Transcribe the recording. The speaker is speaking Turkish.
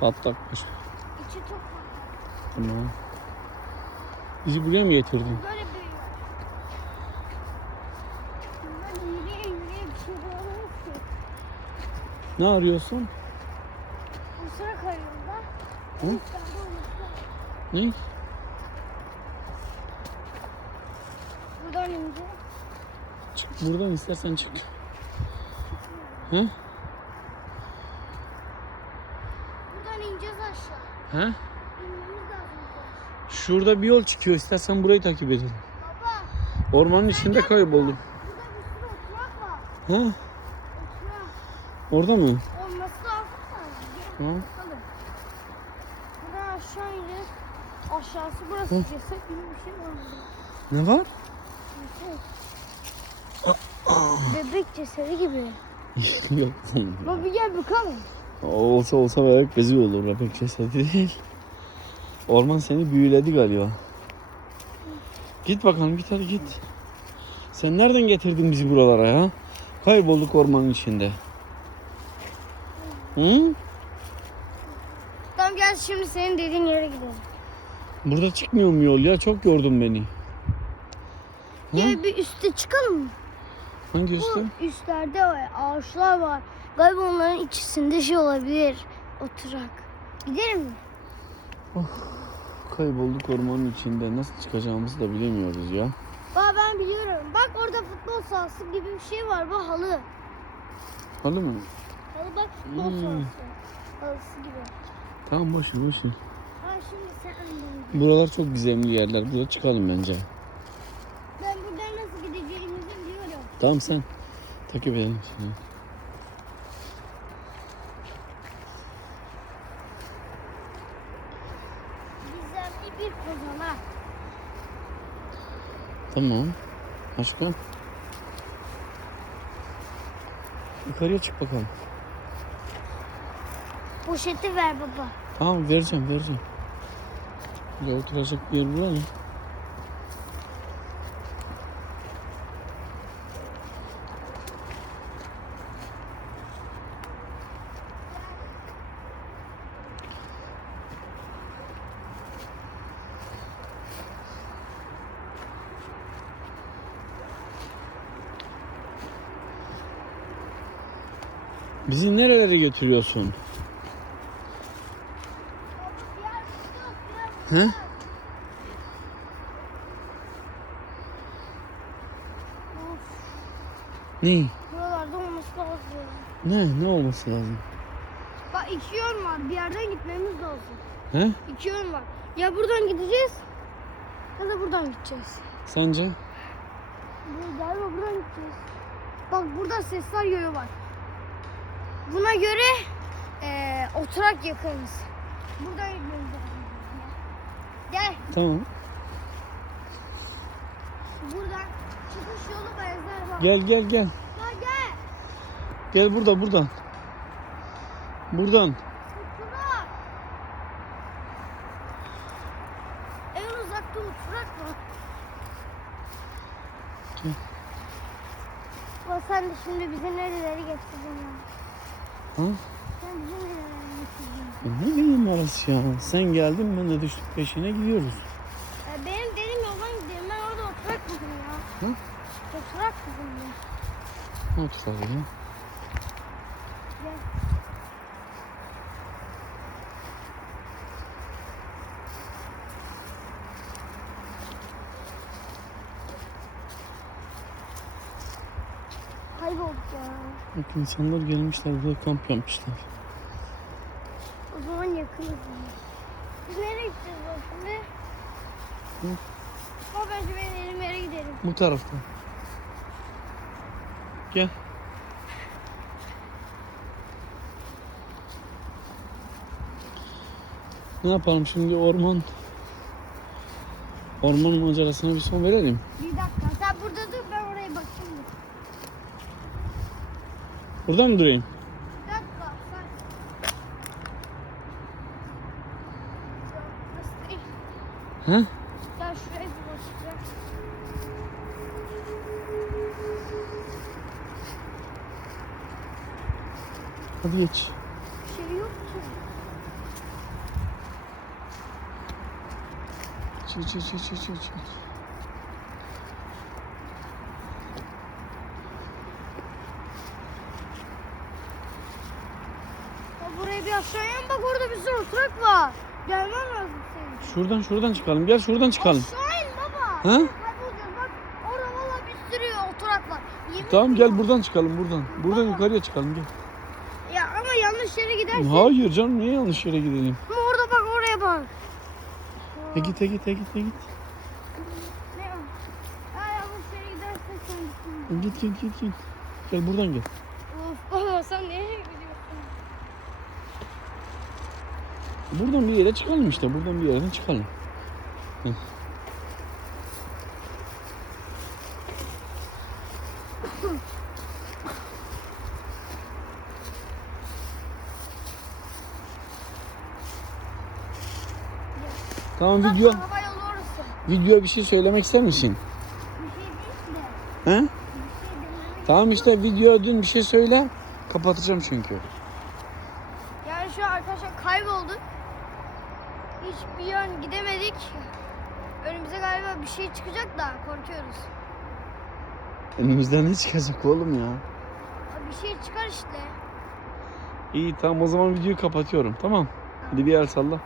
Patlakmış. İçi çok Tamam. Bizi buraya mı getirdin? böyle büyüyor. Böyle yürüye yürüye bir şey ki. Ne arıyorsun? Mısıra kayıyorlar. Hı? Hı? Mısır. Ne? Buradan ince. Çık buradan istersen çık. He? Buradan ineceğiz aşağı. He? Şurada bir yol çıkıyor. İstersen burayı takip edelim. Baba. Ormanın içinde kayboldum. Ha? Orada mı? Olması lazım. Buradan aşağı. Aşağısı burası. Hı. Ceset gibi bir şey var. Ne var? Ceset. Bebek cesedi gibi. Yok. Baba gel bakalım. Olsa olsa bebek bezi olur. Bebek cesedi değil. Orman seni büyüledi galiba. Git bakalım git hadi git. Sen nereden getirdin bizi buralara ya? Kaybolduk ormanın içinde. Hı? Tamam gel şimdi senin dediğin yere gidelim. Burada çıkmıyor mu yol ya? Çok yordun beni. Hı? Gel bir üste çıkalım mı? Hangi üstü? Bu üstlerde var, ağaçlar var. Galiba onların içinde şey olabilir. Oturak. Gidelim mi? Kaybolduk ormanın içinde. Nasıl çıkacağımızı da bilemiyoruz ya. Bak ben biliyorum. Bak orada futbol sahası gibi bir şey var. Bu halı. Halı mı? Halı bak futbol Hmm. sahası. Halısı gibi. Tamam boş ver boş ver. Ha şimdi sen. Buralar çok gizemli yerler. Burada çıkalım bence. Ben buradan nasıl gideceğimizi biliyorum. Tamam sen. Takip edelim seni. Gizemli bir kozalak. Tamam. Başka? Yukarıya çık bakalım. Poşeti ver baba. Tamam vereceğim vereceğim. Burada oturacak bir yer bulalım. Bizi nerelere götürüyorsun? He? Ne? Buralarda olması lazım. Ne? Ne olması lazım? Bak iki yön var. Bir yerden gitmemiz lazım. He? İki yön var. Ya buradan gideceğiz ya da buradan gideceğiz. Sence? Bu galiba buradan gideceğiz. Bak burada sesler yolu var. Buna göre eee oturak yakınız. Buradan lazım. Gel. Tamam. Buradan çıkış yolu benzer var. Gel gel gel. Gel gel. Gel burada buradan. Buradan. Oturak. En uzakta oturak var. Gel. Ulan sen de şimdi bizi nerelere getirdin ya? Ha? Ya ne bileyim orası ya. Sen geldin ben de düştük peşine gidiyoruz. Ya benim dedim yoldan gidelim. Ben orada oturak buldum ya. Hı? Oturak buldum ya. Ne oturalım ya? Kaybolduk ya. Bak insanlar gelmişler burada kamp yapmışlar. O zaman yakınız. Biz nereye gideceğiz bak şimdi? Hı? Ama bence benim elim yere gidelim. Bu tarafta. Gel. Ne yapalım şimdi orman orman macerasına bir son verelim. Bir dakika sen burada dur Burada mı durayım? dakika. Sen... Ha? Gel şuraya dolaşacağım. Hadi geç. Bir şey yok ki. Çık çık çık çık çık. Oturak var. Gelmen lazım senin. Şuradan şuradan çıkalım. Gel şuradan çıkalım. Aşağı in baba. Ha? Kaybolacağız bak. Orada valla bir sürü oturak var. Yemin Tamam ediyorum. gel buradan çıkalım buradan. Buradan Baba. yukarıya çıkalım gel. Ya ama yanlış yere gidersin. Hayır canım niye yanlış yere gidelim? Ama orada bak oraya bak. E git e git e git e git. Ne o? Ya yanlış yere gidersen sen E git git git git. Gel buradan gel. Of baba sen nereye gidiyorsun? Buradan bir yere çıkalım işte. Buradan bir yerden çıkalım. Tamam video videoya bir şey söylemek ister misin? Bir şey değil de. He? Şey. Tamam işte video dün bir şey söyle. Kapatacağım çünkü. Yani şu arkadaşlar kaybolduk. Hiçbir yön gidemedik. Önümüze galiba bir şey çıkacak da korkuyoruz. Önümüzden ne çıkacak oğlum ya? Bir şey çıkar işte. İyi tamam o zaman videoyu kapatıyorum. Tamam. Hadi bir el salla.